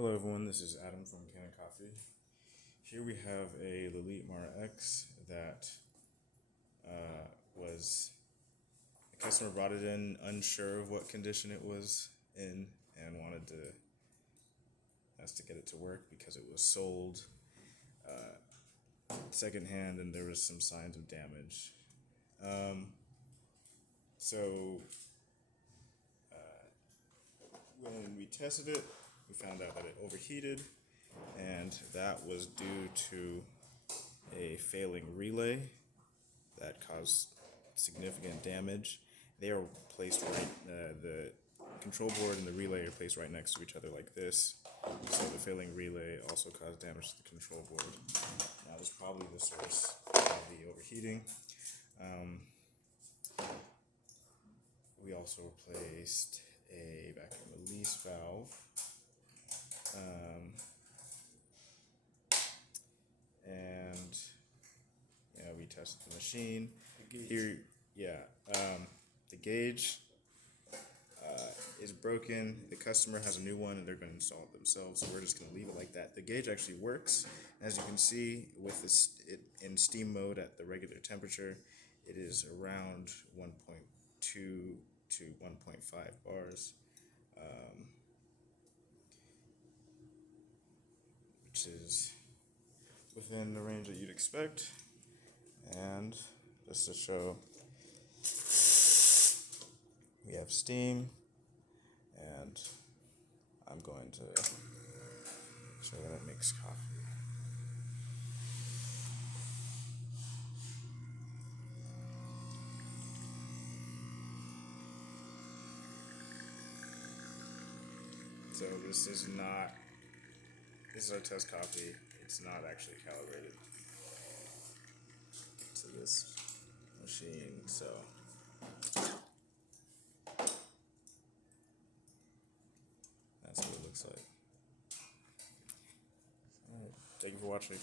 Hello everyone, this is Adam from Kanen Coffee. Here we have a Lelit X that the customer brought it in unsure of what condition it was in and wanted us to get it to work because it was sold secondhand and there was some signs of damage. When we tested it, we found out that it overheated, and that was due to a failing relay that caused significant damage. They are placed the control board and the relay are placed right next to each other like this. So the failing relay also caused damage to the control board. That was probably the source of the overheating. We also replaced a vacuum release valve. We tested the machine. Here, the gauge is broken. The customer has a new one and they're going to install it themselves, so we're just going to leave it like that. The gauge actually works. As you can see, with it in steam mode at the regular temperature, it is around 1.2 to 1.5 bars, which is within the range that you'd expect. And just to show, we have steam, and I'm going to show that it makes coffee. So this is our test coffee. It's not actually calibrated to this machine, so that's what it looks like. All right, thank you for watching.